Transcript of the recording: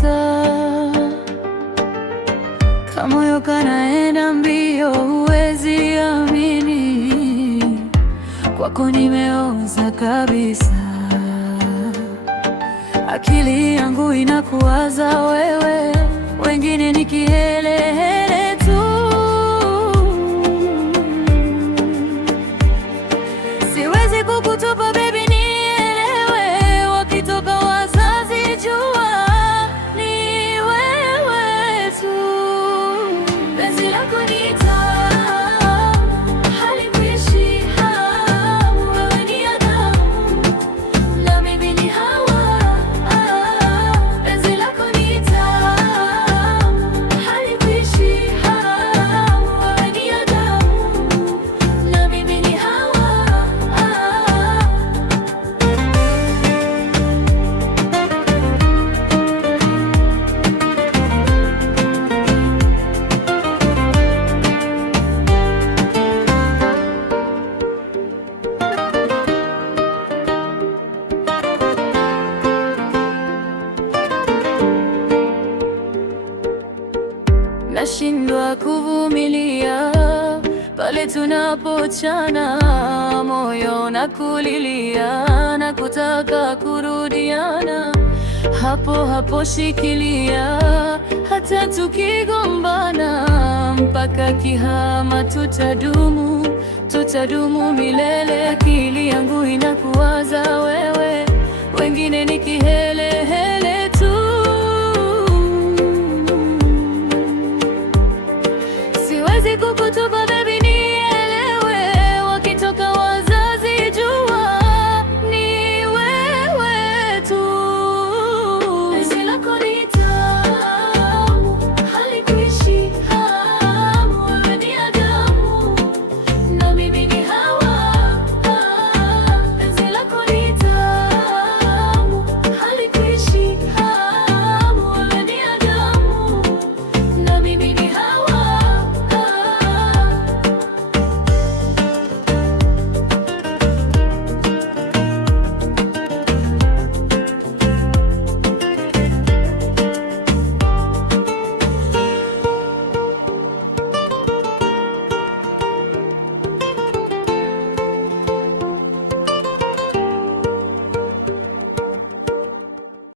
kabisa. Kamoyo kanaenda mbio, huwezi amini, kwako nimeoza kabisa. Akili yangu inakuwaza wewe, wengine ni kihelehele tu. Siwezi kukutupa baby, nielewe, wakitoka wazazi jua ni wewe tu. Penzi lako ni tamu, halikuishi hamu, wewe ni Adamu na mimi ni Hawa. Penzi lako ni tamu, halikuishi hamu, wewe ni Adamu na mimi ni Hawa. Nashindwa kuvumilia pale tunapochana, moyo na kulilia na kutaka kurudiana. Hapo hapo shikilia, hata tukigombana mpaka kihama, tutadumu milele. Akili yangu inakuwaza wewe, wengine ni kihelehele